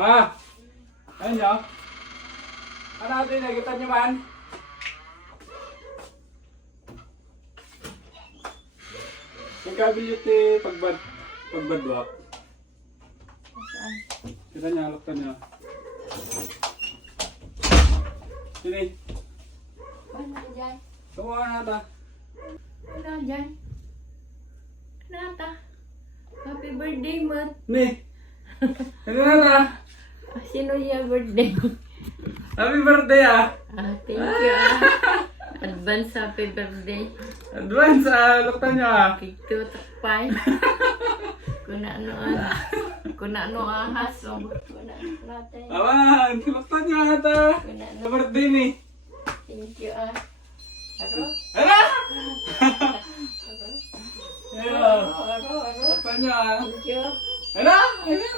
Ma! Ayun nyo? Ano natin, nagitan nyo man? Magkabilit pagbadwak. Saan? Kita niya, halak ka niya. Sini. Ano dyan? Kumuha na ata. Ano dyan? Ano ata? Happy birthday, Mat. Ni! Ano na ata? Sino yung birthday? Happy birthday ah! Thank you Advance happy birthday. Advance halak ka niya. Kito takpay. Kuna ano ahas. Kuna natin. Awan! Halak ka niya ata. Kuna Sa birthday ni. Thank you Aro? Ano? Aro? Ayun. Aro? Halak ka niya. Thank you. Ano? Ayun.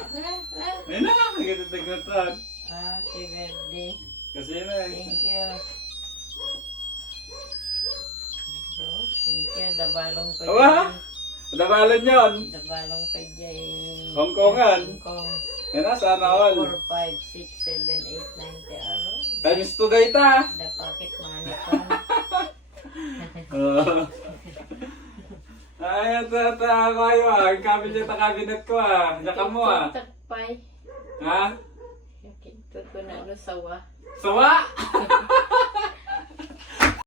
Ayun na. Nagkatagutan. Happy birthday. Kasi na eh. Thank you. Thank you. Dabalong ko Awa! Dabalan yun. Dabalong ko dyan. Hongkongan. Hong Kong. Yan na, sana all. 4, 5, 6, 7, 8, 9, 10 araw. Times 2 data. The pocket money ko. Ay, ata kayo ah. Ang kabinet ko ah. Yaka mo ah. Takpay. Ha? Kinto ko na ano sawa. Sawa?